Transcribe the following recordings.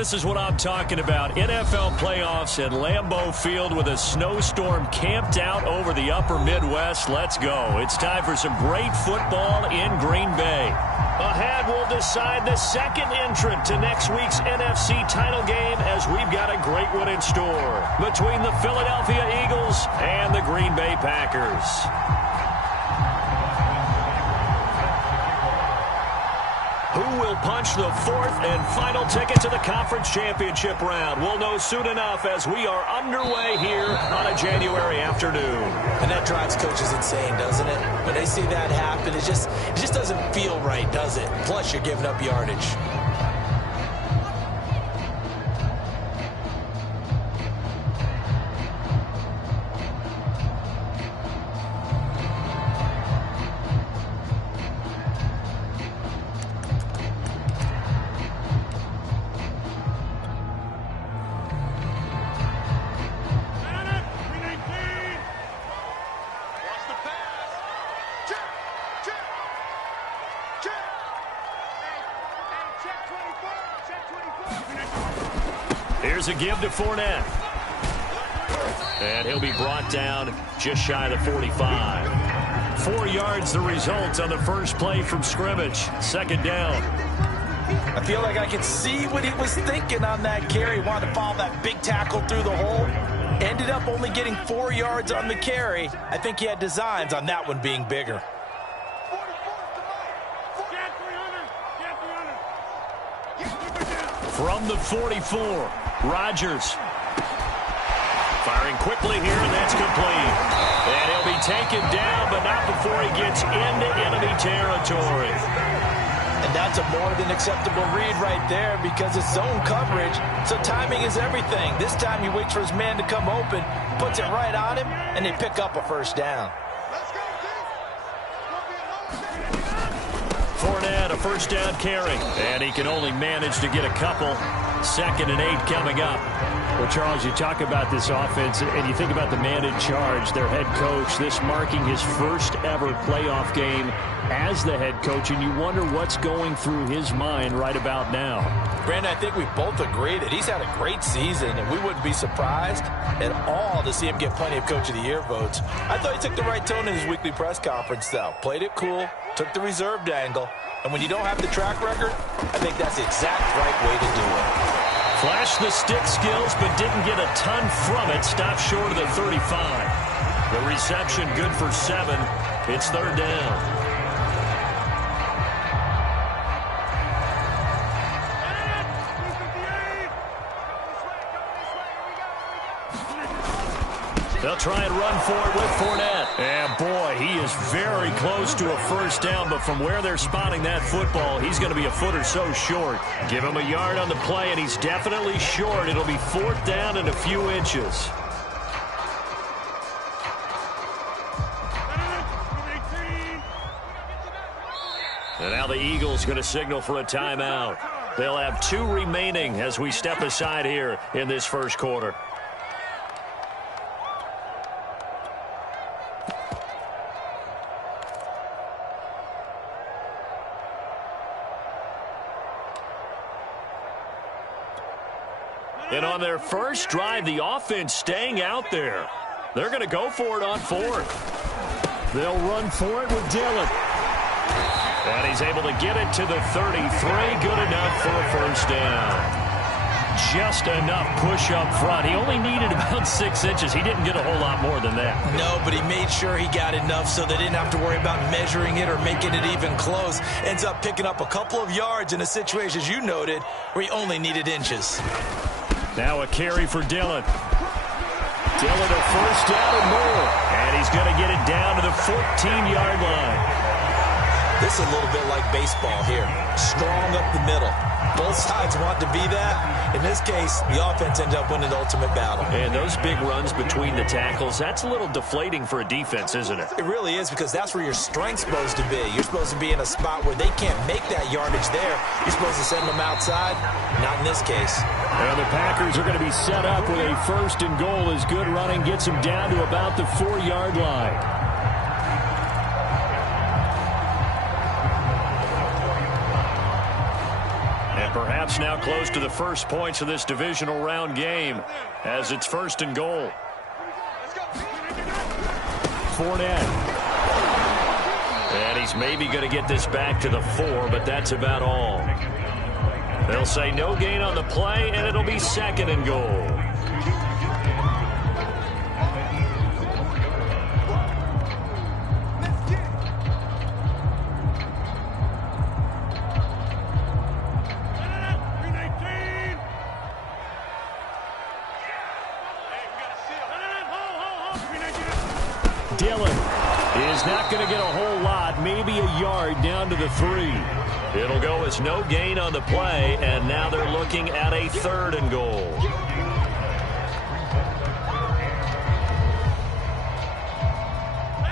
This is what I'm talking about. NFL playoffs at Lambeau Field with a snowstorm camped out over the upper Midwest. Let's go. It's time for some great football in Green Bay. Ahead, we'll decide the second entrant to next week's NFC title game as we've got a great one in store between the Philadelphia Eagles and the Green Bay Packers. Who will punch the fourth and final ticket to the conference championship round? We'll know soon enough as we are underway here on a January afternoon. And that drives coaches insane, doesn't it? When they see that happen, it just doesn't feel right, does it? Plus, you're giving up yardage. Here's a give to Fournette. And he'll be brought down just shy of the 45. 4 yards the result on the first play from scrimmage. Second down. I feel like I can see what he was thinking on that carry. He wanted to follow that big tackle through the hole. Ended up only getting 4 yards on the carry. I think he had designs on that one being bigger. From the 44, Rodgers. Firing quickly here, and that's complete. And he'll be taken down, but not before he gets into enemy territory. And that's a more than acceptable read right there because it's zone coverage, so timing is everything. This time he waits for his man to come open, puts it right on him, and they pick up a first down. Fournette, a first down carry, and he can only manage to get a couple. 2nd and 8 coming up. Well, Charles, you talk about this offense, and you think about the man in charge, their head coach, this marking his first ever playoff game as the head coach, and you wonder what's going through his mind right about now. Brandon, I think we both agree that he's had a great season, and we wouldn't be surprised at all to see him get plenty of Coach of the Year votes. I thought he took the right tone in his weekly press conference, though. Played it cool, took the reserved angle, and when you don't have the track record, I think that's the exact right way to do it. Flashed the stick skills, but didn't get a ton from it. Stopped short of the 35. The reception good for 7. It's 3rd down. They'll try and run for it with Fournette. And, boy, he is very close to a first down, but from where they're spotting that football, he's going to be a foot or so short. Give him a yard on the play, and he's definitely short. It'll be 4th down and a few inches. And now the Eagles going to signal for a timeout. They'll have 2 remaining as we step aside here in this first quarter. And on their first drive, the offense staying out there. They're going to go for it on 4th. They'll run for it with Dillon. And he's able to get it to the 33. Good enough for a first down. Just enough push up front. He only needed about 6 inches. He didn't get a whole lot more than that. No, but he made sure he got enough so they didn't have to worry about measuring it or making it even close. Ends up picking up a couple of yards in a situation, as you noted, where he only needed inches. Now a carry for Dillon. Dillon a first down and more. And he's going to get it down to the 14-yard line. This is a little bit like baseball here. Strong up the middle. Both sides want to be that. In this case, the offense ends up winning the ultimate battle. And those big runs between the tackles, that's a little deflating for a defense, isn't it? It really is, because that's where your strength's supposed to be. You're supposed to be in a spot where they can't make that yardage there. You're supposed to send them outside. Not in this case. And the Packers are going to be set up with a 1st and goal as good running gets them down to about the 4-yard line. Perhaps now close to the first points of this divisional round game as it's 1st and goal. Fournette. And he's maybe going to get this back to the 4, but that's about all. They'll say no gain on the play, and it'll be 2nd and goal. Dillon is not going to get a whole lot, maybe a yard down to the 3. It'll go as no gain on the play, and now they're looking at a 3rd and goal.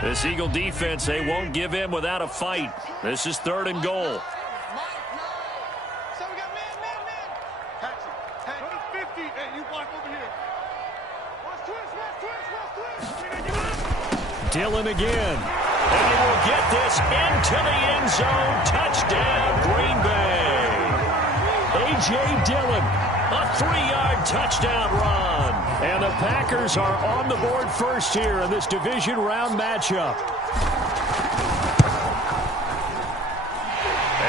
This Eagle defense, they won't give in without a fight. This is 3rd and goal. Dillon again. And he will get this into the end zone. Touchdown, Green Bay. A.J. Dillon, a 3-yard touchdown run. And the Packers are on the board first here in this division round matchup.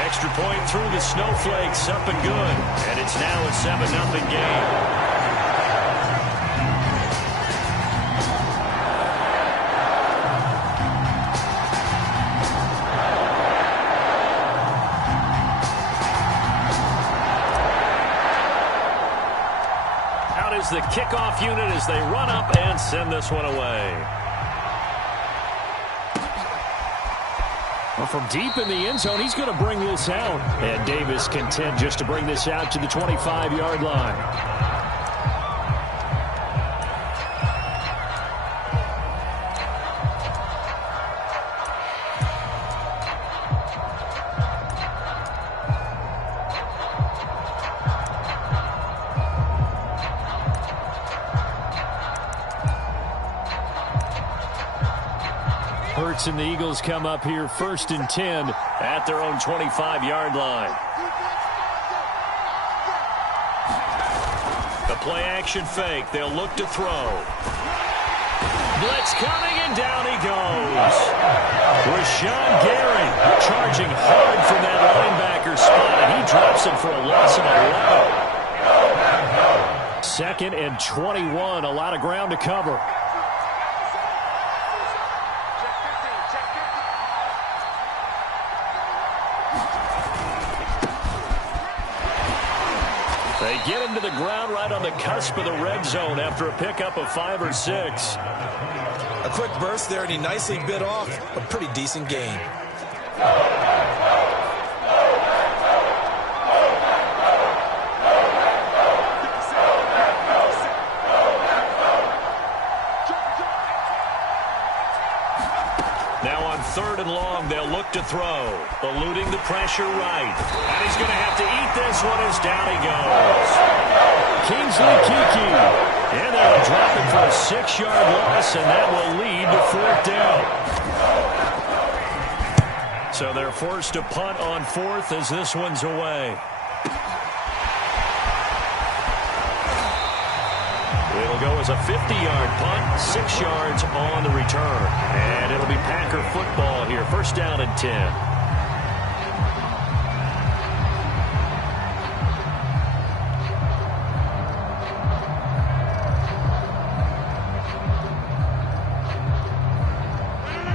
Extra point through the snowflakes, up and good. And it's now a 7-0 game. The kickoff unit as they run up and send this one away. Well, from deep in the end zone, he's going to bring this out. And Davis content just to bring this out to the 25-yard line. And the Eagles come up here 1st and 10 at their own 25-yard line. The play-action fake. They'll look to throw. Blitz coming, and down he goes. Rashawn Gary charging hard from that linebacker spot, and he drops him for a loss of 11. 2nd and 21. A lot of ground to cover. They get him to the ground right on the cusp of the red zone after a pickup of 5 or 6. A quick burst there, and he nicely bit off a pretty decent gain. Now on 3rd and long, they'll look to throw. Eluding the pressure right. And he's going to have to eat this one as down he goes. Kingsley Keke. And they'll drop it for a 6-yard loss, and that will lead to 4th down. So they're forced to punt on 4th as this one's away. It'll go as a 50-yard punt, 6 yards on the return. And it'll be Packer football here, 1st down and 10.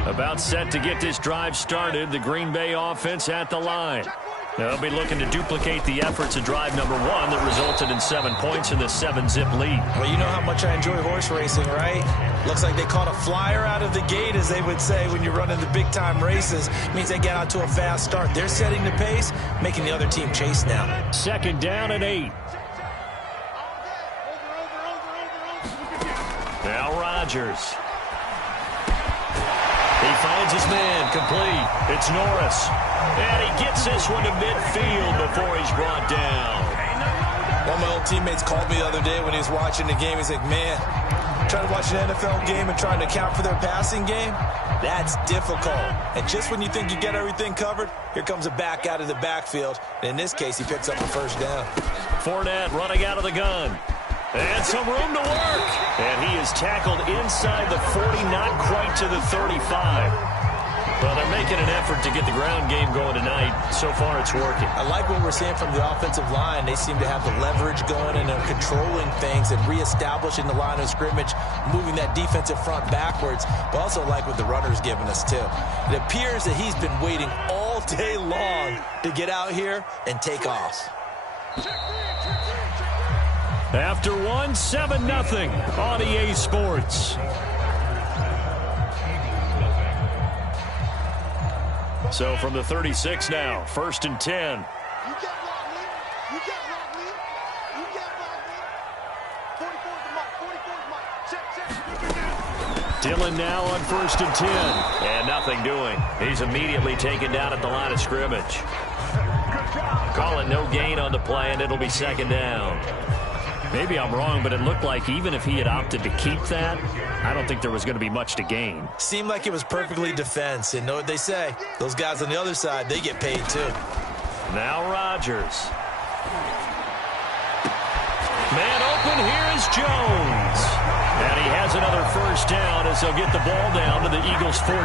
About set to get this drive started, the Green Bay offense at the line. They'll be looking to duplicate the efforts of drive number 1 that resulted in 7 points in the 7-zip lead. Well, you know how much I enjoy horse racing, right? Looks like they caught a flyer out of the gate, as they would say when you're running the big-time races. It means they get out to a fast start. They're setting the pace, making the other team chase now. 2nd down and 8. Now Rodgers. He finds his man, complete. It's Norris. And he gets this one to midfield before he's brought down. One of my old teammates called me the other day when he was watching the game. He's like, man, Trying to watch an NFL game and trying to account for their passing game, that's difficult. And just when you think you get everything covered, here comes a back out of the backfield. And in this case, he picks up a first down. Fournette running out of the gun. And some room to work. And he is tackled inside the 40, not quite to the 35. Well, they're making an effort to get the ground game going tonight. So far, it's working. I like what we're seeing from the offensive line. They seem to have the leverage going, and they're controlling things and reestablishing the line of scrimmage, moving that defensive front backwards. But also like what the runner's giving us, too. It appears that he's been waiting all day long to get out here and take off. After 7-0 on EA Sports. So from the 36 now, 1st and 10. Dillon now on 1st and 10. And nothing doing. He's immediately taken down at the line of scrimmage. Call it no gain on the play, and it'll be 2nd down. Maybe I'm wrong, but it looked like even if he had opted to keep that, I don't think there was going to be much to gain. Seemed like it was perfectly defense. And know what they say? Those guys on the other side, they get paid too. Now Rodgers. Man open, here is Jones. And he has another first down as they'll get the ball down to the Eagles' 14.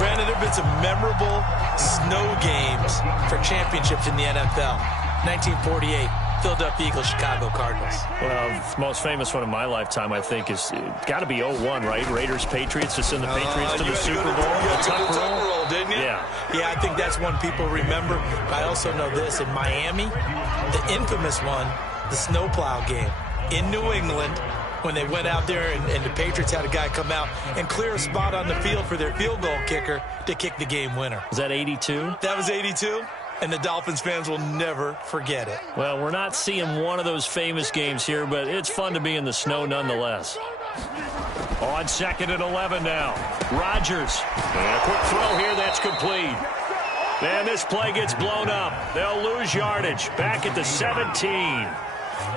Brandon, there have been some memorable snow games for championships in the NFL. 1948. Philadelphia Eagles, Chicago Cardinals. Well, the most famous one of my lifetime, I think, is got to be 01, right? Raiders, Patriots, to send the Patriots to the Super Bowl. The tuck roll, didn't you? Yeah. Yeah, I think that's one people remember. I also know this. In Miami, the infamous one, the snowplow game in New England, when they went out there and the Patriots had a guy come out and clear a spot on the field for their field goal kicker to kick the game winner. Was that 82? That was 82. And the Dolphins fans will never forget it. Well, we're not seeing one of those famous games here, but it's fun to be in the snow nonetheless. On 2nd and 11 now. Rodgers. And a quick throw here that's complete. And this play gets blown up. They'll lose yardage. Back at the 17.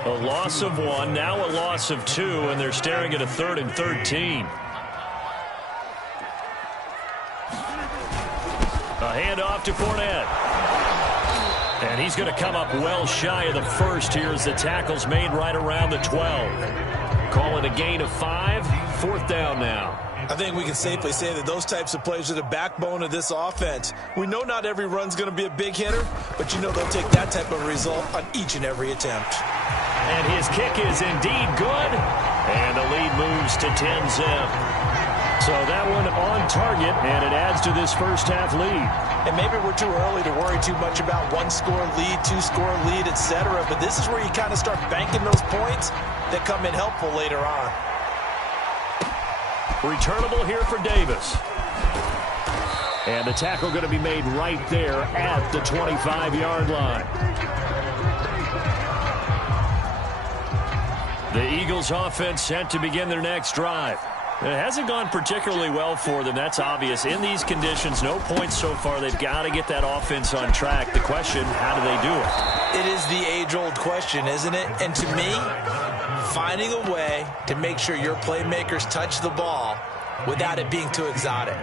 A loss of 1, now a loss of 2, and they're staring at a 3rd and 13. A handoff to Fournette. And he's going to come up well shy of the first here as the tackle's made right around the 12. Call it a gain of 5. 4th down now. I think we can safely say that those types of plays are the backbone of this offense. We know not every run's going to be a big hitter, but you know they'll take that type of result on each and every attempt. And his kick is indeed good. And the lead moves to 10-zip. So that one on target, and it adds to this first half lead. And maybe we're too early to worry too much about 1-score lead, 2-score lead, etc. But this is where you kind of start banking those points that come in helpful later on. Returnable here for Davis. And the tackle going to be made right there at the 25-yard line. The Eagles offense set to begin their next drive. It hasn't gone particularly well for them. That's obvious. In these conditions, no points so far. They've got to get that offense on track. The question, how do they do it? It is the age-old question, isn't it? And to me, finding a way to make sure your playmakers touch the ball without it being too exotic.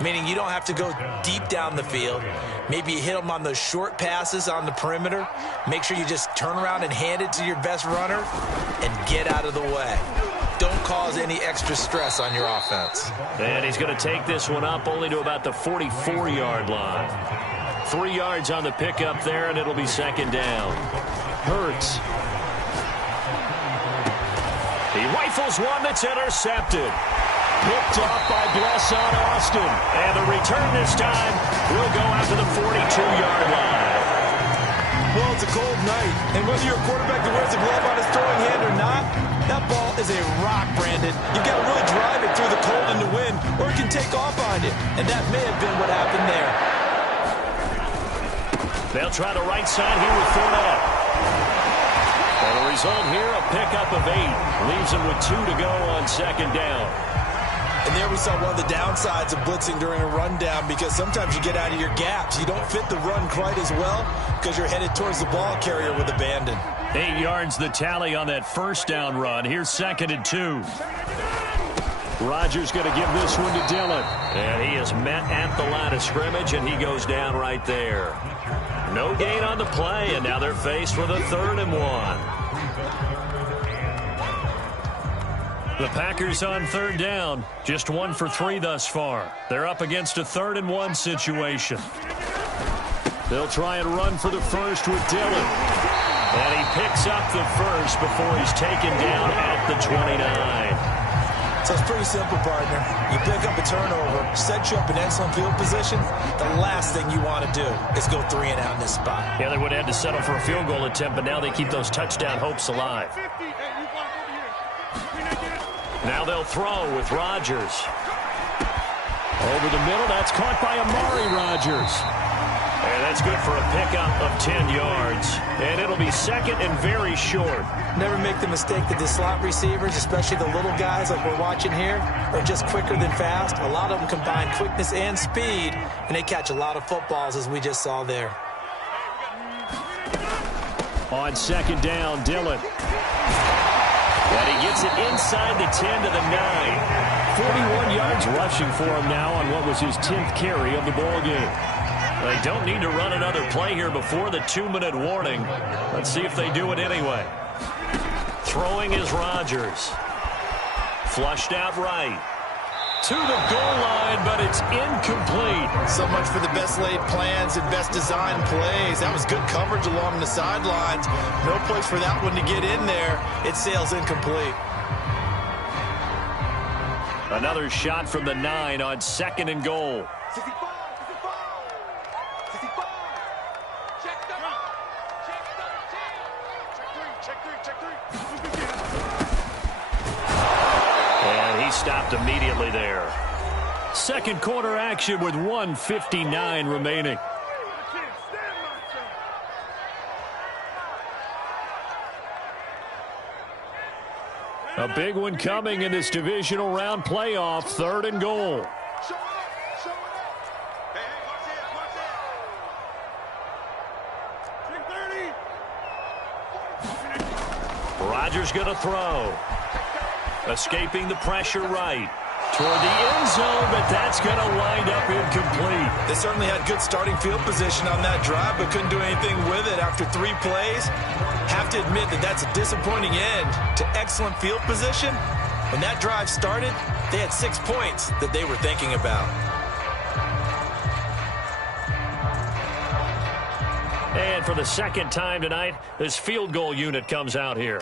Meaning you don't have to go deep down the field. Maybe you hit them on those short passes on the perimeter. Make sure you just turn around and hand it to your best runner and get out of the way. Don't cause any extra stress on your offense. And he's going to take this one up only to about the 44-yard line. 3 yards on the pickup there, and it'll be 2nd down. Hurts. He rifles one that's intercepted. Picked off by Blesson Austin. And the return this time will go out to the 42-yard line. Well, it's a cold night, and whether you're a quarterback that wears a glove on his throwing hand or not, that ball is a rock, Brandon. You've got to really drive it through the cold and the wind, or it can take off on you. And that may have been what happened there. They'll try the right side here with Fournette. And the result here, a pickup of 8. Leaves him with 2 to go on 2nd down. And there we saw one of the downsides of blitzing during a rundown, because sometimes you get out of your gaps. You don't fit the run quite as well because you're headed towards the ball carrier with abandon. 8 yards the tally on that first down run. Here's 2nd and 2. Rodgers going to give this one to Dillon. And he is met at the line of scrimmage, and he goes down right there. No gain on the play, and now they're faced with a 3rd and 1. The Packers on 3rd down. Just 1 for 3 thus far. They're up against a 3rd and 1 situation. They'll try and run for the first with Dillon. And he picks up the first before he's taken down at the 29. So it's pretty simple, partner. You pick up a turnover, set you up in excellent field position. The last thing you want to do is go 3 and out in this spot. Yeah, they would have had to settle for a field goal attempt, but now they keep those touchdown hopes alive. Now they'll throw with Rodgers. Over the middle, that's caught by Amari Rodgers. And that's good for a pickup of 10 yards. And it'll be 2nd and very short. Never make the mistake that the slot receivers, especially the little guys like we're watching here, are just quicker than fast. A lot of them combine quickness and speed, and they catch a lot of footballs, as we just saw there. On 2nd down, Dillon. And he gets it inside the 10 to the 9. 41 yards rushing for him now on what was his 10th carry of the ball game. They don't need to run another play here before the 2-minute warning. Let's see if they do it anyway. Throwing is Rodgers. Flushed out right. To the goal line, but it's incomplete. So much for the best laid plans and best designed plays. That was good coverage along the sidelines. No place for that one to get in there. It sails incomplete. Another shot from the 9 on 2nd and goal. And he stopped immediately there. Second quarter action with 1:59 remaining. A big one coming in this divisional round playoff. 3rd and goal. Rodgers going to throw. Escaping the pressure right. Toward the end zone, but that's going to wind up incomplete. They certainly had good starting field position on that drive, but couldn't do anything with it after 3 plays. Have to admit that that's a disappointing end to excellent field position. When that drive started, they had 6 points that they were thinking about. And for the second time tonight, this field goal unit comes out here.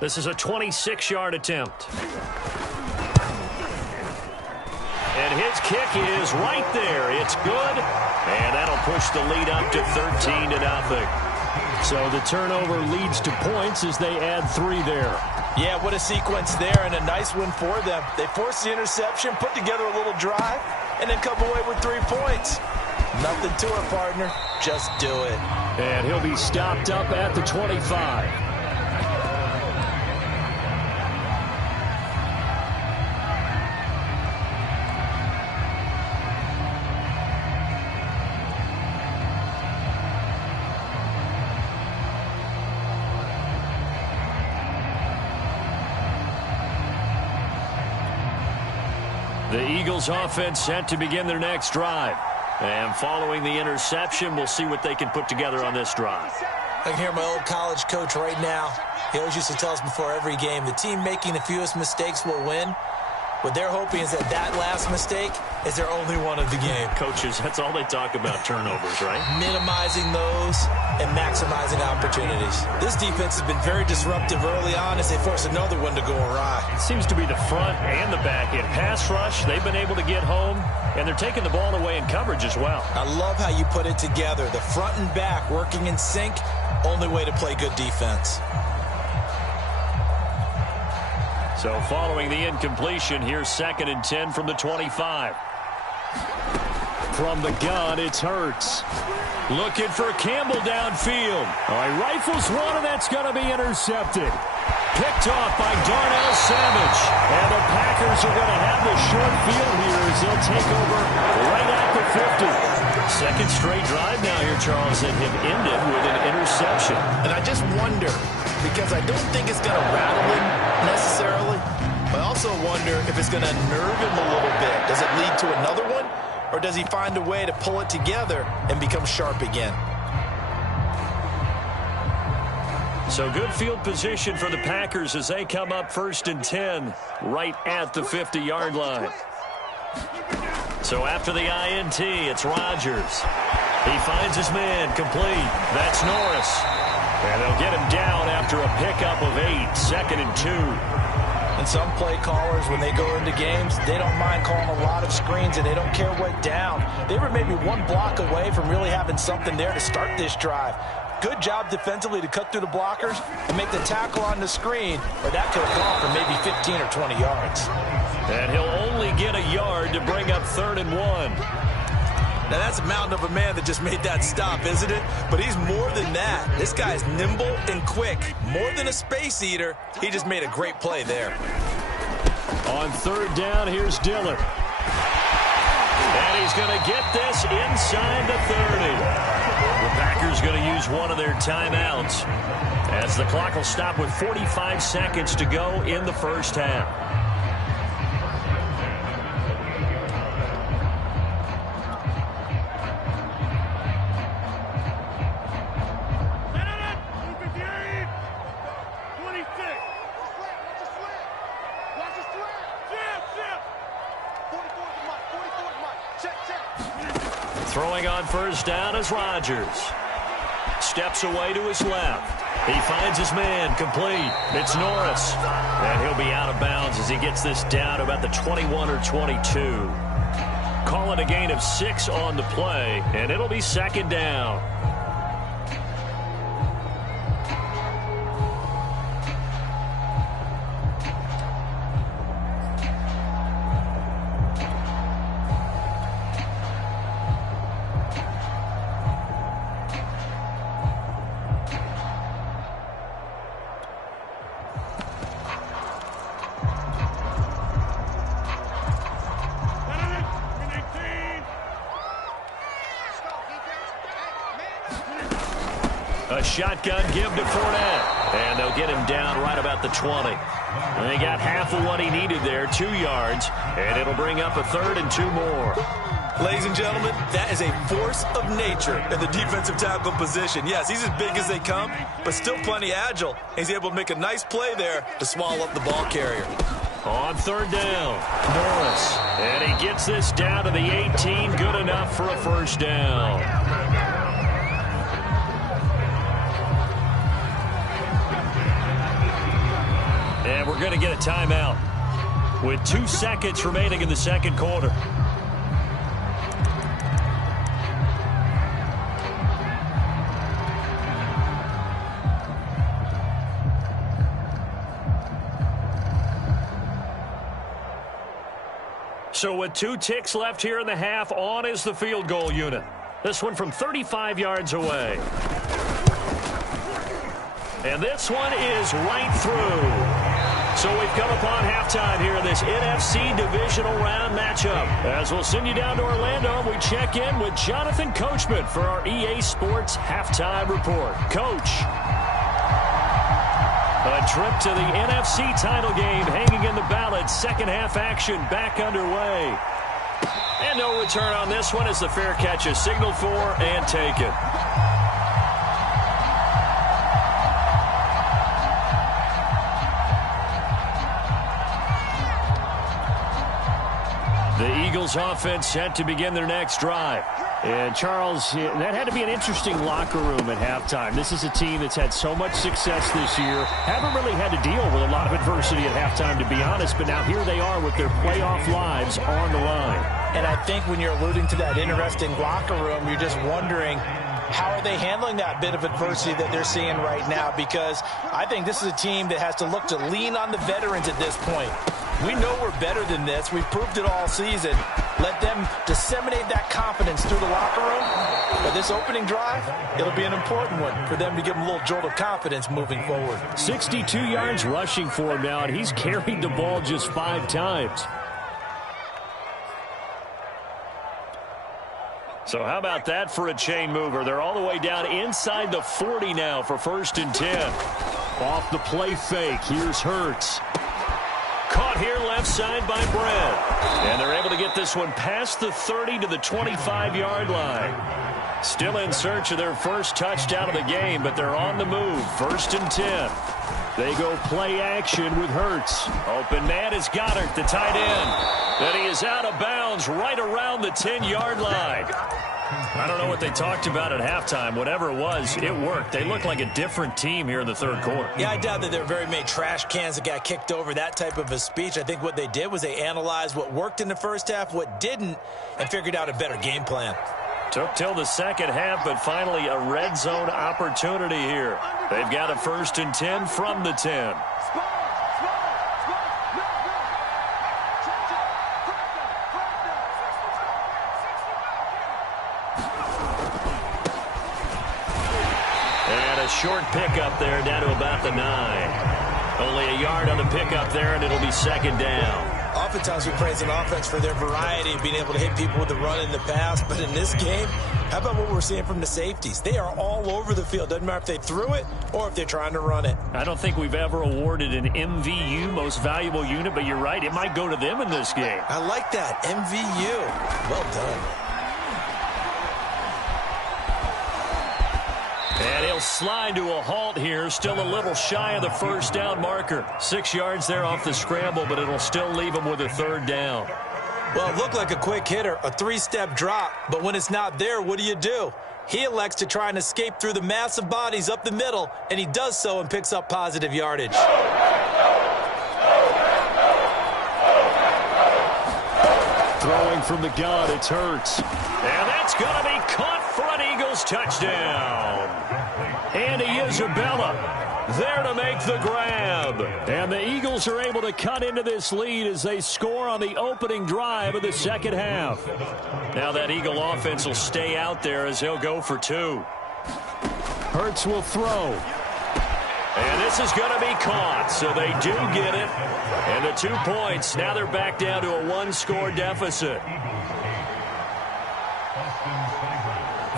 This is a 26-yard attempt. And his kick is right there. It's good. And that'll push the lead up to 13-0. So the turnover leads to points as they add 3 there. Yeah, what a sequence there, and a nice win for them. They forced the interception, put together a little drive, and then come away with 3 points. Nothing to it, partner. Just do it. And he'll be stopped up at the 25. The Eagles offense set to begin their next drive. And following the interception, we'll see what they can put together on this drive. I can hear my old college coach right now. He always used to tell us before every game, the team making the fewest mistakes will win. What they're hoping is that that last mistake is their only one of the game. Coaches, that's all they talk about, turnovers, right? Minimizing those and maximizing opportunities. This defense has been very disruptive early on as they force another one to go awry. It seems to be the front and the back end. Pass rush, they've been able to get home, and they're taking the ball away in coverage as well. I love how you put it together. The front and back working in sync, only way to play good defense. So following the incompletion, here's 2nd and 10 from the 25. From the gun, it's Hurts. Looking for Campbell downfield. All right, rifles one, and that's going to be intercepted. Picked off by Darnell Savage. And the Packers are going to have the short field here as they'll take over right at the 50. Second straight drive now here, Charles, that have ended with an interception. And I just wonder, because I don't think it's going to rattle him necessarily. But I also wonder if it's going to nerve him a little bit. Does it lead to another one? Or does he find a way to pull it together and become sharp again? So good field position for the Packers as they come up 1st and 10 right at the 50-yard line. So after the INT, it's Rodgers. He finds his man complete. That's Norris. And they'll get him down after a pickup of 8, 2nd and 2. And some play callers, when they go into games, they don't mind calling a lot of screens, and they don't care what down. They were maybe one block away from really having something there to start this drive. Good job defensively to cut through the blockers and make the tackle on the screen, or that could have gone for maybe 15 or 20 yards. And he'll only get a yard to bring up 3rd and 1. Now, that's a mountain of a man that just made that stop, isn't it? But he's more than that. This guy's nimble and quick. More than a space eater, he just made a great play there. On 3rd down, here's Dillon. And he's going to get this inside the 30. The Packers going to use one of their timeouts as the clock will stop with 45 seconds to go in the first half. Throwing on 1st down is Rodgers. Steps away to his left. He finds his man complete. It's Norris. And he'll be out of bounds as he gets this down about the 21 or 22. Call it a gain of 6 on the play, and it'll be 2nd down. A shotgun give to Fournette. And they'll get him down right about the 20. And they got half of what he needed there, 2 yards. And it'll bring up a 3rd and 2 more. Ladies and gentlemen, that is a force of nature in the defensive tackle position. Yes, he's as big as they come, but still plenty agile. He's able to make a nice play there to swallow up the ball carrier. On 3rd down, Norris. And he gets this down to the 18. Good enough for a 1st down. And we're going to get a timeout with 2 seconds remaining in the 2nd quarter. So with 2 ticks left here in the half, on is the field goal unit. This one from 35 yards away. And this one is right through. So we've come upon halftime here in this NFC divisional round matchup. As we'll send you down to Orlando, we check in with Jonathan Coachman for our EA Sports Halftime Report. Coach, a trip to the NFC title game hanging in the balance. Second half action back underway. And no return on this one as the fair catch is signaled for and taken. The Eagles offense set to begin their next drive. And, Charles, that had to be an interesting locker room at halftime. This is a team that's had so much success this year. Haven't really had to deal with a lot of adversity at halftime, to be honest. But now here they are with their playoff lives on the line. And I think when you're alluding to that interesting locker room, you're just wondering, how are they handling that bit of adversity that they're seeing right now? Because I think this is a team that has to look to lean on the veterans at this point. We know we're better than this. We've proved it all season. Let them disseminate that confidence through the locker room. But this opening drive, it'll be an important one for them to give them a little jolt of confidence moving forward. 62 yards rushing for him now, and he's carried the ball just 5 times. So how about that for a chain mover? They're all the way down inside the 40 now for 1st and 10. Off the play fake, here's Hurts. Caught here left side by Brent. And they're able to get this one past the 30 to the 25-yard line. Still in search of their first touchdown of the game, but they're on the move. 1st and 10. They go play action with Hurts. Open man is Goddard, the tight end. And he is out of bounds right around the 10-yard line. I don't know what they talked about at halftime. Whatever it was, it worked. They look like a different team here in the third quarter. Yeah, I doubt that there were very many trash cans that got kicked over, that type of a speech. I think what they did was they analyzed what worked in the first half, what didn't, and figured out a better game plan. Took till the second half, but finally a red zone opportunity here. They've got a 1st and 10 from the 10. And a short pickup there down to about the 9. Only a yard on the pickup there, and it'll be 2nd down. Oftentimes we praise an offense for their variety of being able to hit people with the run in the pass. But in this game, how about what we're seeing from the safeties? They are all over the field. Doesn't matter if they threw it or if they're trying to run it. I don't think we've ever awarded an MVU, most valuable unit, but you're right. It might go to them in this game. I like that. MVU. Well done. And he'll slide to a halt here, still a little shy of the 1st down marker. 6 yards there off the scramble, but it'll still leave him with a 3rd down. Well, it looked like a quick hitter, a 3-step drop, but when it's not there, what do? He elects to try and escape through the massive bodies up the middle, and he does so and picks up positive yardage. Throwing from the gun, it's Hurts. And that's going to be caught for an Eagles touchdown. Andy Isabella there to make the grab. And the Eagles are able to cut into this lead as they score on the opening drive of the second half. Now that Eagle offense will stay out there as they'll go for 2. Hurts will throw. And this is going to be caught, so they do get it. And the 2 points, now they're back down to a 1-score deficit.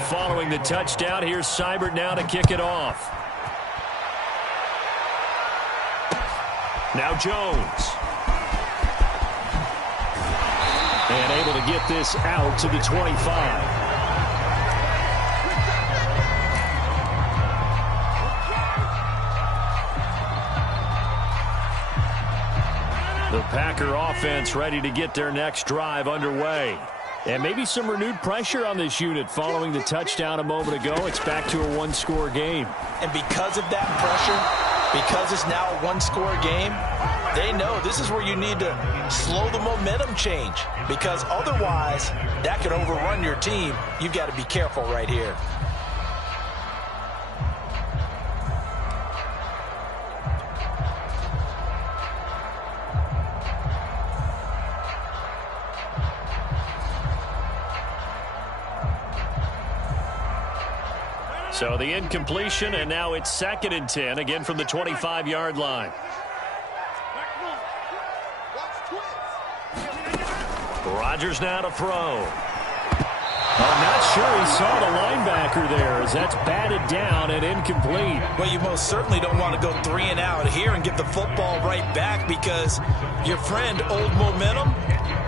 Following the touchdown, here's Seibert now to kick it off. Now Jones. And able to get this out to the 25. The Packer offense ready to get their next drive underway. And maybe some renewed pressure on this unit following the touchdown a moment ago. It's back to a 1-score game. And because of that pressure, because it's now a 1-score game, they know this is where you need to slow the momentum change. Because otherwise, that could overrun your team. You've got to be careful right here. So the incompletion, and now it's 2nd and 10, again from the 25-yard line. Rodgers now to throw. I'm not sure he saw the linebacker there as that's batted down and incomplete. Well, you most certainly don't want to go 3 and out here and get the football right back because your friend, Old Momentum,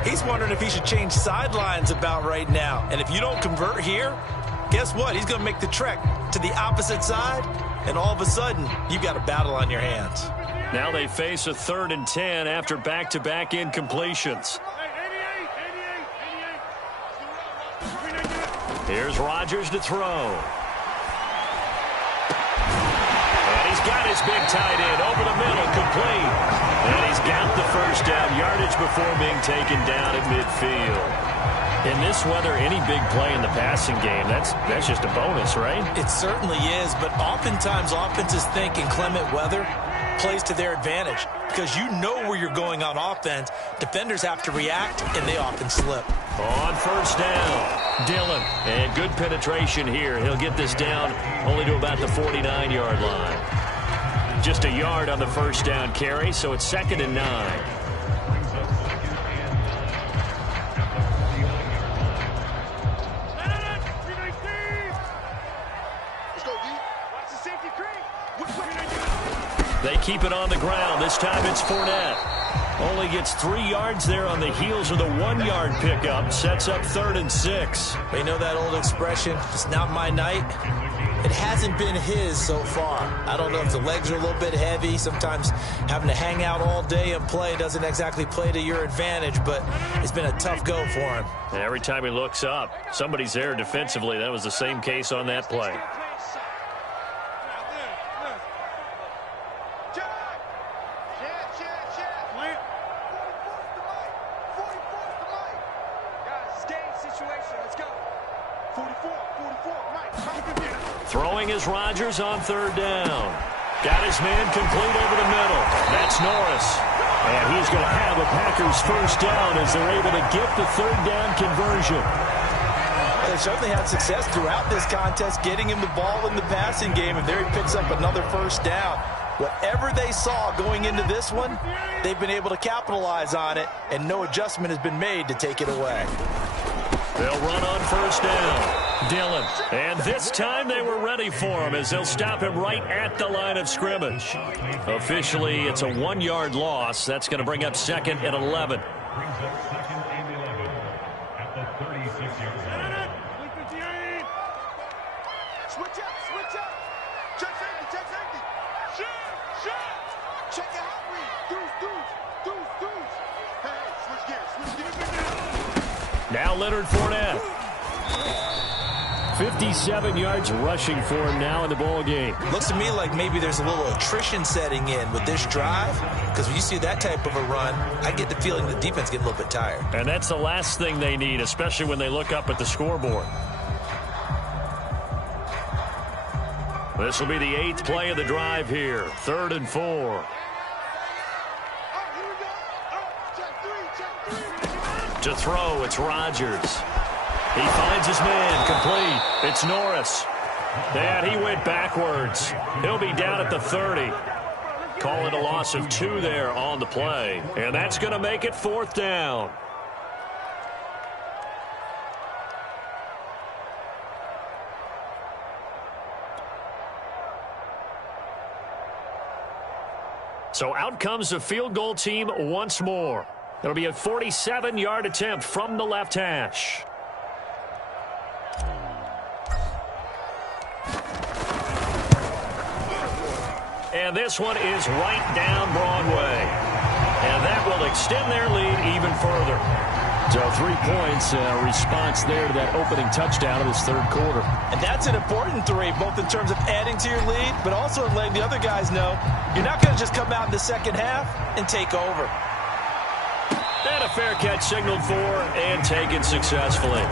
he's wondering if he should change sidelines about right now. And if you don't convert here, guess what? He's going to make the trek to the opposite side, and all of a sudden, you've got a battle on your hands. Now they face a 3rd and 10 after back-to-back incompletions. Here's Rodgers to throw. And he's got his big tight end over the middle, complete. And he's got the 1st down yardage before being taken down at midfield. In this weather, any big play in the passing game, that's just a bonus, right? It certainly is, but oftentimes offenses think inclement weather plays to their advantage because you know where you're going on offense. Defenders have to react, and they often slip. On 1st down, Dillon. And good penetration here. He'll get this down only to about the 49-yard line. Just a yard on the 1st down carry, so it's 2nd and 9. keep it on the ground. This time it's Fournette. Only gets 3 yards there on the heels of the 1-yard pickup. Sets up 3rd and 6. You know that old expression, it's not my night? It hasn't been his so far. I don't know if the legs are a little bit heavy. Sometimes having to hang out all day and play doesn't exactly play to your advantage, but it's been a tough go for him. And every time he looks up, somebody's there defensively. That was the same case on that play. Throwing is Rodgers on 3rd down. Got his man complete over the middle. That's Norris. And he's going to have a Packers 1st down as they're able to get the 3rd down conversion. They certainly had success throughout this contest, getting him the ball in the passing game, and there he picks up another 1st down. Whatever they saw going into this one, they've been able to capitalize on it, and no adjustment has been made to take it away. They'll run on 1st down. Dillon. And this time they were ready for him as they'll stop him right at the line of scrimmage. Officially, it's a 1-yard loss. That's going to bring up 2nd and 11. Switch up. Check safety. Check it out, read. Deuce. Hey, switch gears. Now Leonard Fournette. 57 yards rushing for him now in the ball game. Looks to me like maybe there's a little attrition setting in with this drive, because when you see that type of a run, I get the feeling the defense get a little bit tired. And that's the last thing they need, especially when they look up at the scoreboard. This will be the 8th play of the drive here. 3rd and 4. To throw, it's Rodgers. He finds his man, complete. It's Norris. And he went backwards. He'll be down at the 30. Call it a loss of 2 there on the play. And that's going to make it 4th down. So out comes the field goal team once more. It'll be a 47-yard attempt from the left hash. And this one is right down Broadway. And that will extend their lead even further. So 3 points, response there to that opening touchdown of this 3rd quarter. And that's an important 3, both in terms of adding to your lead, but also letting the other guys know you're not going to just come out in the second half and take over. And a fair catch signaled for and taken successfully.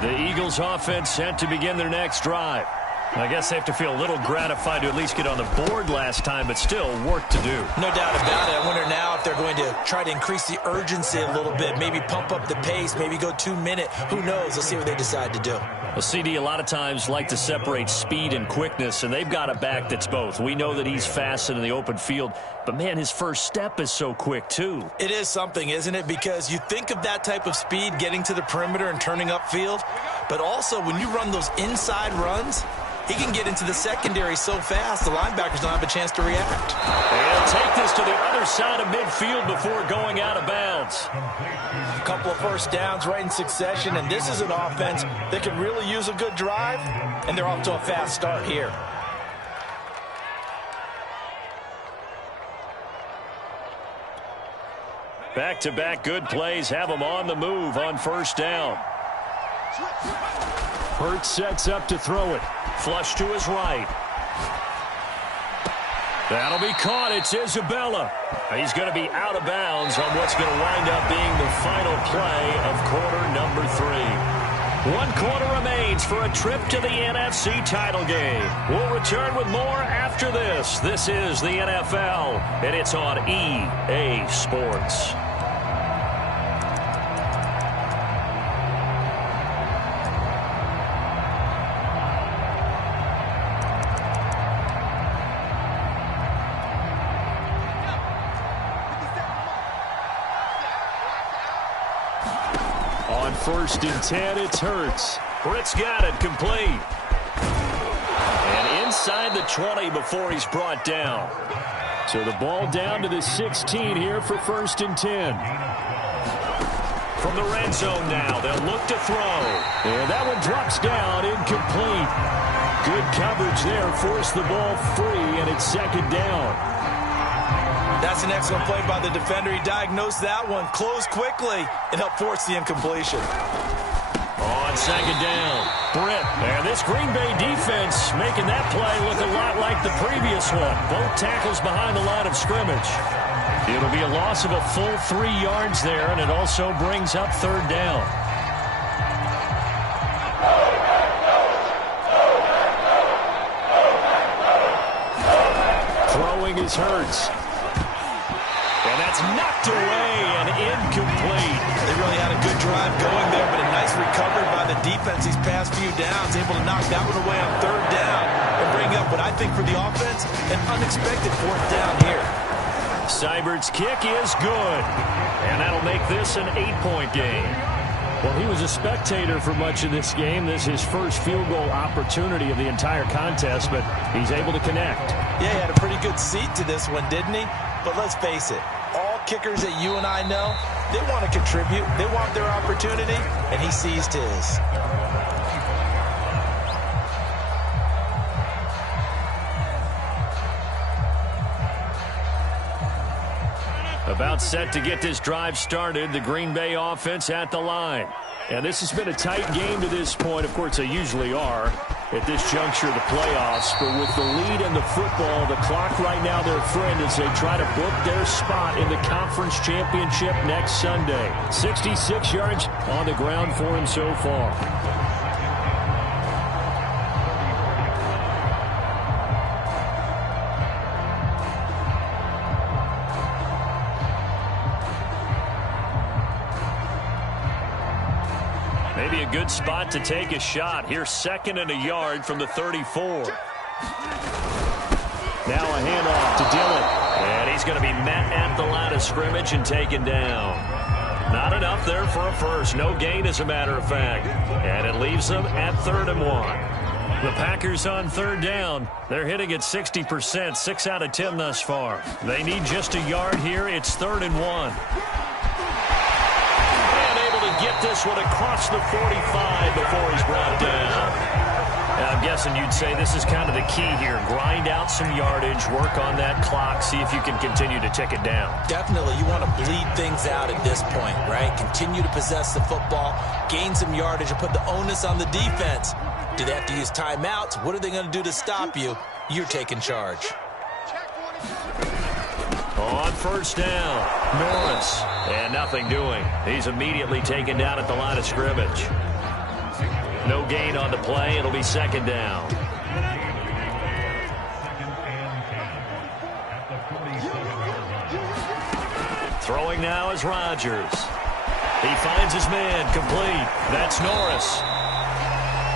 The Eagles offense set to begin their next drive. I guess they have to feel a little gratified to at least get on the board last time, but still work to do. No doubt about it. I wonder now if they're going to try to increase the urgency a little bit, maybe pump up the pace, maybe go 2-minute. Who knows? Let's see what they decide to do. Well, CD, a lot of times like to separate speed and quickness, and they've got a back that's both. We know that he's fast in the open field, but, man, his first step is so quick, too. It is something, isn't it? Because you think of that type of speed getting to the perimeter and turning upfield, but also when you run those inside runs, he can get into the secondary so fast, the linebackers don't have a chance to react. And take this to the other side of midfield before going out of bounds. A couple of 1st downs right in succession, and this is an offense that can really use a good drive, and they're off to a fast start here. Back-to-back good plays have them on the move on 1st down. Hurts sets up to throw it. Flush to his right. That'll be caught. It's Isabella. He's going to be out of bounds on what's going to wind up being the final play of quarter number 3. 1 quarter remains for a trip to the NFC title game. We'll return with more after this. This is the NFL, and it's on EA Sports. first and 10. It's Hurts. Britt's got it complete. And inside the 20 before he's brought down. So the ball down to the 16 here for first and 10. From the red zone now, they'll look to throw. And that one drops down, incomplete. Good coverage there, forced the ball free, and it's second down. That's an excellent play by the defender. He diagnosed that one, closed quickly, and helped force the incompletion. On second down, Britt. And this Green Bay defense making that play look a lot like the previous one. Both tackles behind the line of scrimmage. It'll be a loss of a full 3 yards there, and it also brings up third down. Throwing is Hurts. And that's knocked away and incomplete. They really had a good drive going there, but a nice recovery by the defense these past few downs. Able to knock that one away on third down and bring up what I think for the offense, an unexpected fourth down here. Seibert's kick is good. And that'll make this an 8-point game. Well, he was a spectator for much of this game. This is his first field goal opportunity of the entire contest, but he's able to connect. Yeah, he had a pretty good seat to this one, didn't he? But let's face it, all kickers that you and I know, they want to contribute. They want their opportunity, and he seized his. About set to get this drive started, the Green Bay offense at the line. And this has been a tight game to this point. Of course, they usually are at this juncture of the playoffs. But with the lead in the football, the clock right now their friend as they try to book their spot in the conference championship next Sunday. 66 yards on the ground for him so far. Maybe a good spot to take a shot. Here's second and a yard from the 34. Now a handoff to Dillon. And he's going to be met at the line of scrimmage and taken down. Not enough there for a first. No gain, as a matter of fact. And it leaves them at 3rd and 1. The Packers on third down. They're hitting at 60%, 6 out of 10 thus far. They need just a yard here. It's 3rd and 1. Get this one across the 45 before he's brought down. And I'm guessing you'd say this is kind of the key here. Grind out some yardage, work on that clock, see if you can continue to tick it down. Definitely. You want to bleed things out at this point, right? Continue to possess the football, gain some yardage, and put the onus on the defense. Do they have to use timeouts? What are they going to do to stop you? You're taking charge. On first down, Norris. And nothing doing. He's immediately taken down at the line of scrimmage. No gain on the play. It'll be second down. Throwing now is Rodgers. He finds his man complete. That's Norris.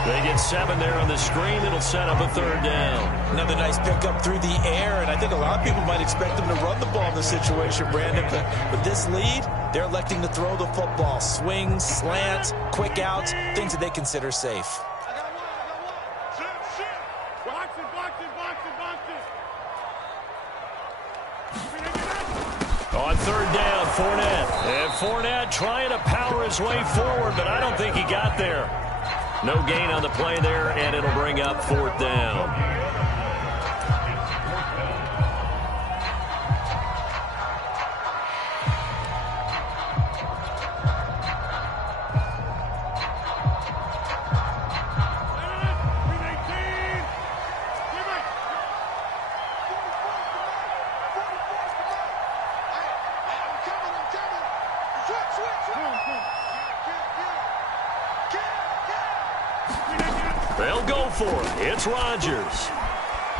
They get 7 there on the screen. It'll set up a third down. Another nice pickup through the air, and I think a lot of people might expect them to run the ball in this situation, Brandon. But with this lead, they're electing to throw the football. Swings, slants, quick outs, things that they consider safe. On third down, Fournette. And Fournette trying to power his way forward, but I don't think he got there. No gain on the play there, and it'll bring up 4th down. They'll go for it. It's Rodgers.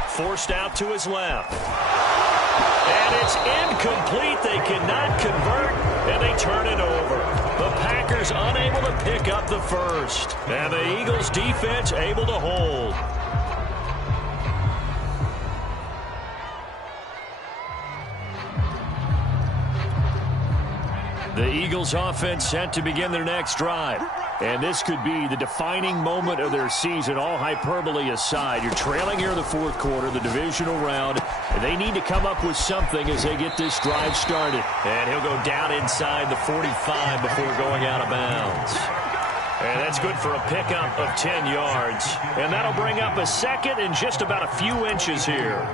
Forced out to his left. And it's incomplete. They cannot convert, and they turn it over. The Packers unable to pick up the first. And the Eagles defense able to hold. The Eagles offense set to begin their next drive. And this could be the defining moment of their season, all hyperbole aside. You're trailing here in the fourth quarter, the divisional round. And they need to come up with something as they get this drive started. And he'll go down inside the 45 before going out of bounds. And that's good for a pickup of 10 yards. And that'll bring up a second and just about a few inches here.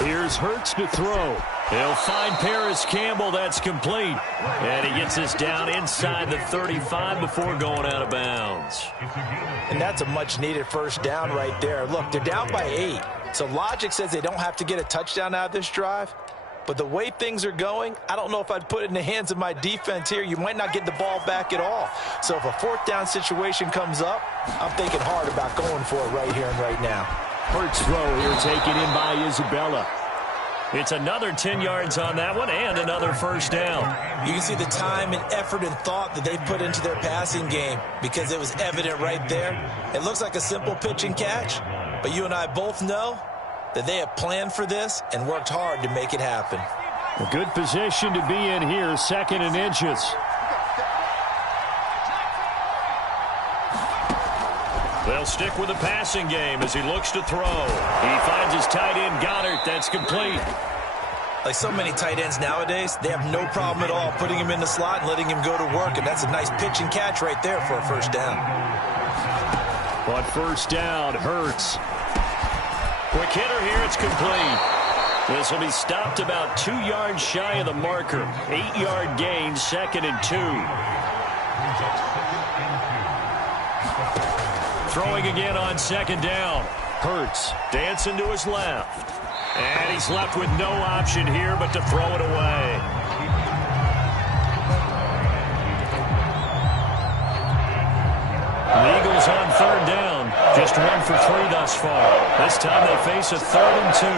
Here's Hurts to throw. He'll find Paris Campbell. That's complete. And he gets this down inside the 35 before going out of bounds. And that's a much-needed first down right there. Look, they're down by 8. So logic says they don't have to get a touchdown out of this drive. But the way things are going, I don't know if I'd put it in the hands of my defense here. You might not get the ball back at all. So if a fourth down situation comes up, I'm thinking hard about going for it right here and right now. Hurts throw here taken in by Isabella. It's another 10 yards on that one and another first down. You can see the time and effort and thought that they put into their passing game because it was evident right there. It looks like a simple pitch and catch, but you and I both know that they have planned for this and worked hard to make it happen. A good position to be in here, second and inches. They'll stick with the passing game as he looks to throw. He finds his tight end, Goddard. That's complete. Like so many tight ends nowadays, they have no problem at all putting him in the slot and letting him go to work, and that's a nice pitch and catch right there for a first down. On first down, Hurts. Quick hitter here, it's complete. This will be stopped about 2 yards shy of the marker. 8-yard gain, second and 2. Throwing again on second down. Hurts dancing to his left. And he's left with no option here but to throw it away. The Eagles on third down. Just 1 for 3 thus far. This time they face a 3rd and 2.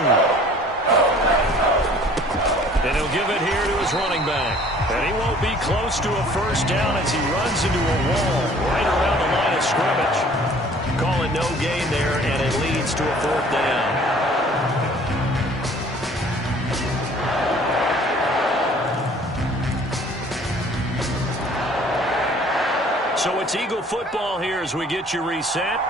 And he'll give it here to his running back. And he won't be close to a first down as he runs into a wall right around the line of scrimmage. Calling no gain there, and it leads to a 4th down. So it's Eagle football here as we get you reset.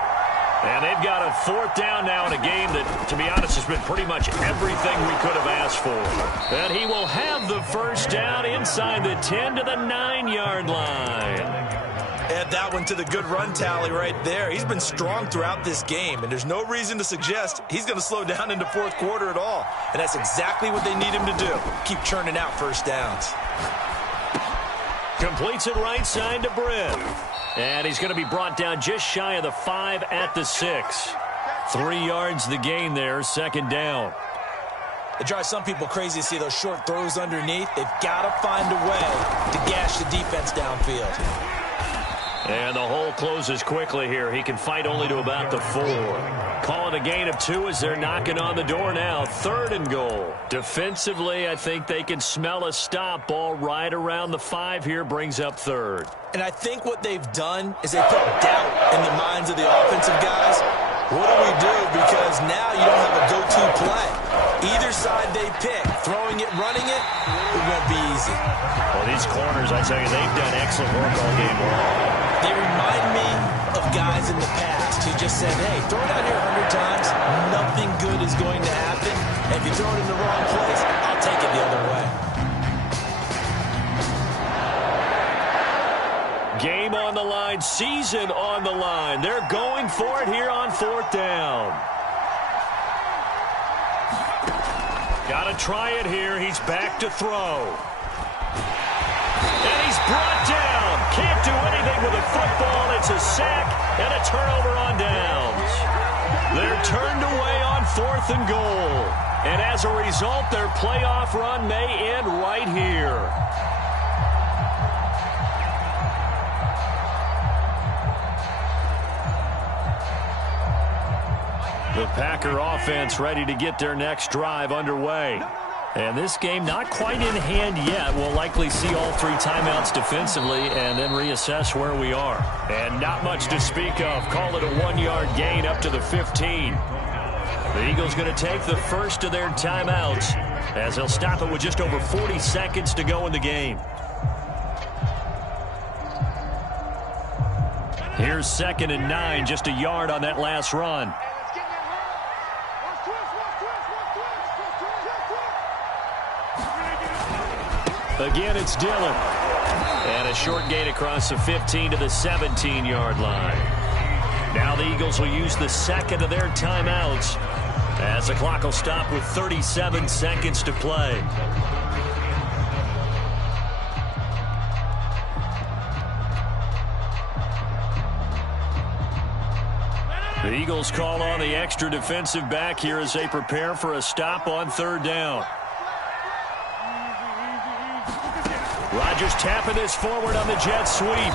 And they've got a 4th down now in a game that, to be honest, has been pretty much everything we could have asked for. And he will have the first down inside the 10 to the 9-yard line. Add that one to the good run tally right there. He's been strong throughout this game, and there's no reason to suggest he's going to slow down into fourth quarter at all. And that's exactly what they need him to do. Keep churning out first downs. Completes it right side to Britt. And he's going to be brought down just shy of the 5 at the 6. 3 yards the gain there, second down. It drives some people crazy to see those short throws underneath. They've got to find a way to gash the defense downfield. And the hole closes quickly here. He can fight only to about the 4. Call it a gain of 2 as they're knocking on the door now. 3rd and goal. Defensively, I think they can smell a stop. Ball right around the 5 here brings up 3rd. And I think what they've done is they put doubt in the minds of the offensive guys. What do we do? Because now you don't have a go-to play. Either side they pick, throwing it, running it, it won't be easy. Well, these corners, I tell you, they've done excellent work all game long. They remind me of guys in the past who just said, hey, throw it out here 100 times, nothing good is going to happen. And if you throw it in the wrong place, I'll take it the other way. Game on the line, season on the line. They're going for it here on 4th down. Got to try it here. He's back to throw. And he's brought down. Can't do anything with the football. It's a sack and a turnover on downs. They're turned away on 4th and goal. And as a result, their playoff run may end right here. The Packer offense ready to get their next drive underway. And this game not quite in hand yet. We'll likely see all 3 timeouts defensively and then reassess where we are. And not much to speak of. Call it a 1-yard gain up to the 15. The Eagles going to take the first of their timeouts as they'll stop it with just over 40 seconds to go in the game. Here's 2nd and 9, just a yard on that last run. Again, it's Dillon. And a short gain across the 15 to the 17-yard line. Now the Eagles will use the second of their timeouts as the clock will stop with 37 seconds to play. The Eagles call on the extra defensive back here as they prepare for a stop on 3rd down. Rodgers tapping this forward on the jet sweep.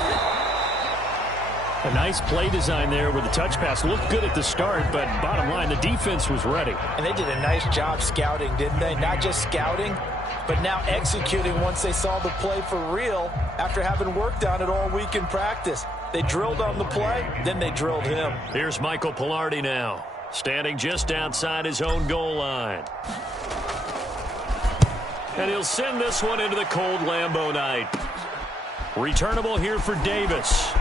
A nice play design there with the touch pass. Looked good at the start, but bottom line, the defense was ready. And they did a nice job scouting, didn't they? Not just scouting, but now executing once they saw the play for real after having worked on it all week in practice. They drilled on the play, then they drilled him. Here's Michael Pilardi now, standing just outside his own goal line. And he'll send this one into the cold Lambeau night. Returnable here for Davis.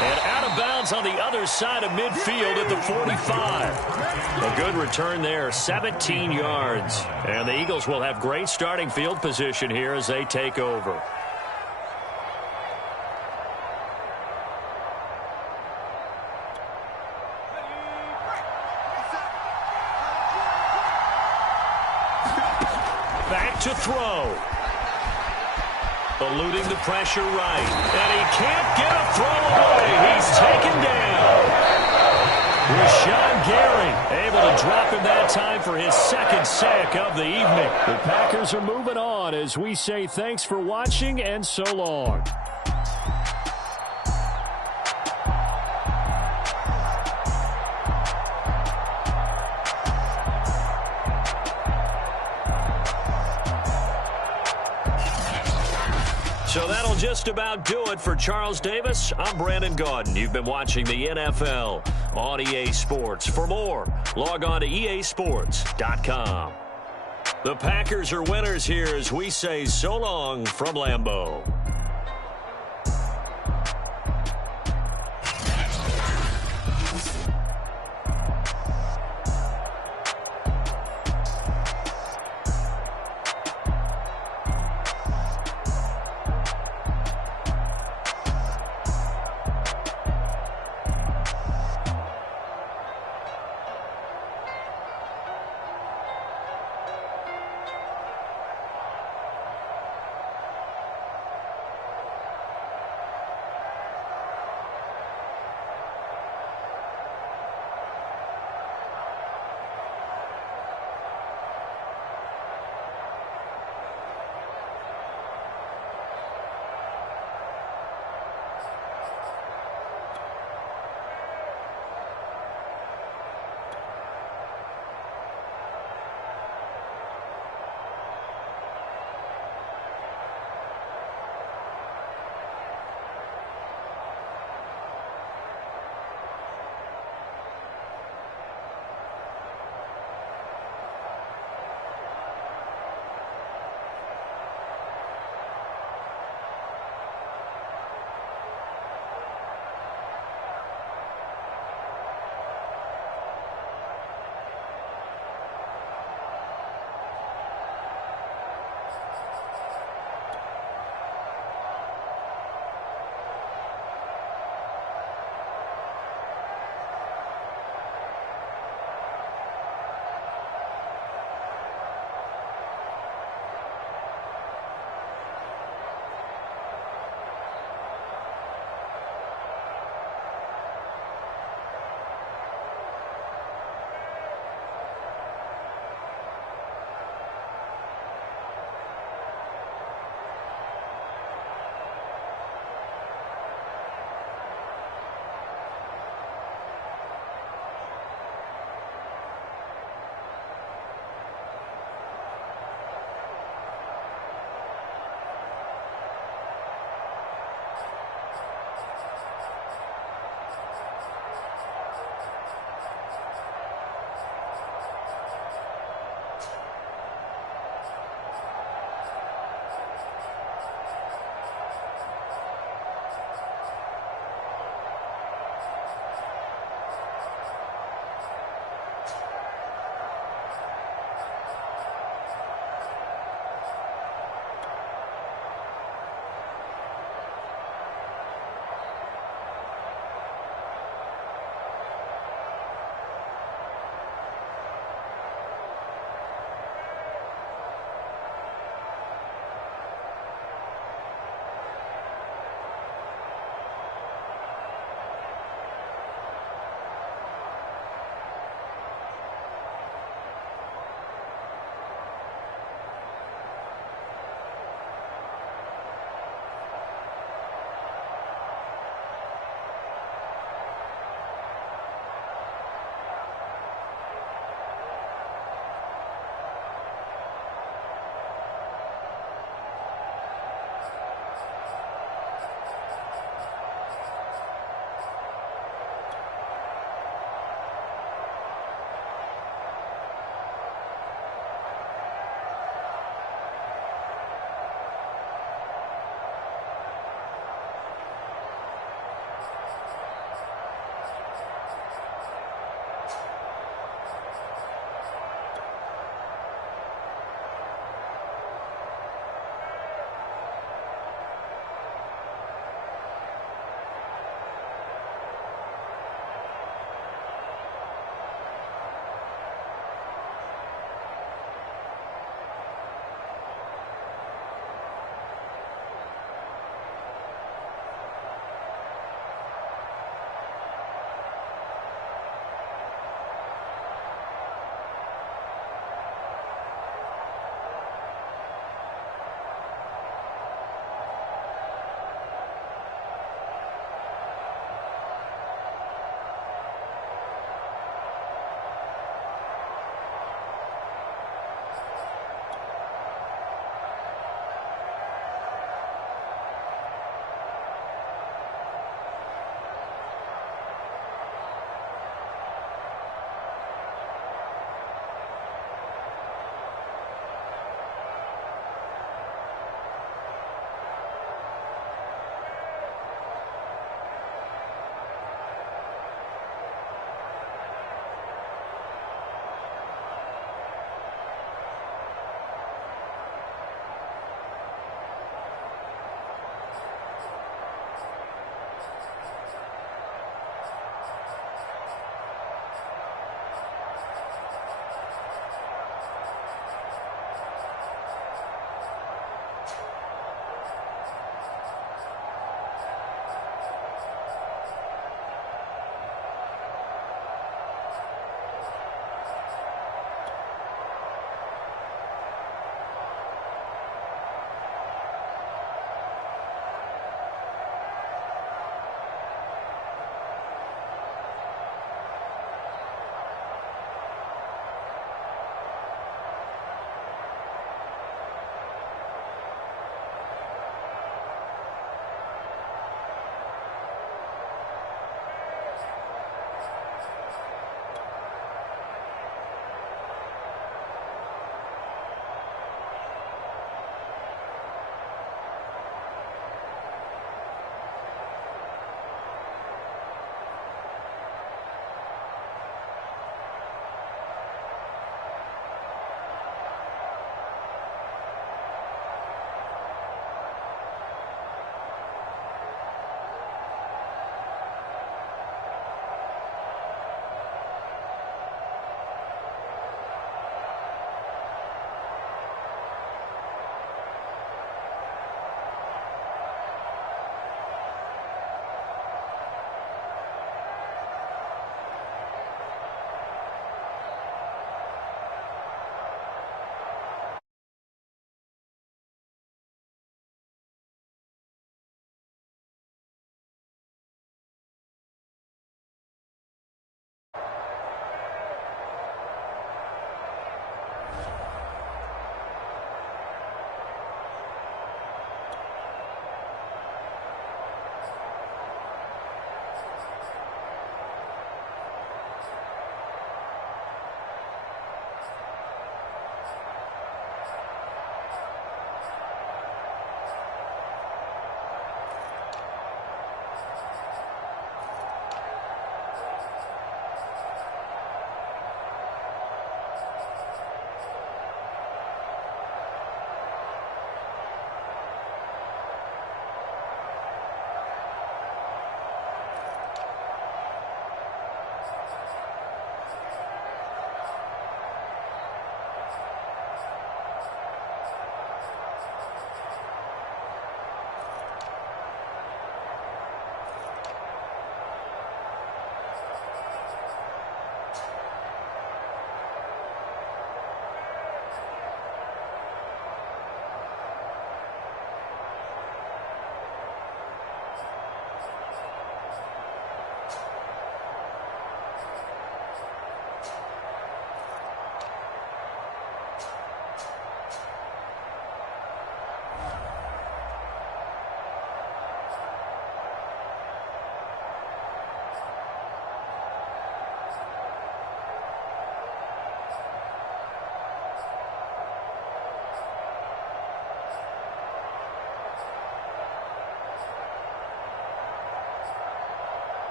And out of bounds on the other side of midfield at the 45. A good return there, 17 yards. And the Eagles will have great starting field position here as they take over. Back to throw. Eluding the pressure right. And he can't get a throw away. He's taken down. Rashawn Gary able to drop him that time for his 2nd sack of the evening. The Packers are moving on as we say thanks for watching and so long. So that'll just about do it for Charles Davis. I'm Brandon Gaudin. You've been watching the NFL on EA Sports. For more, log on to easports.com. The Packers are winners here as we say so long from Lambeau.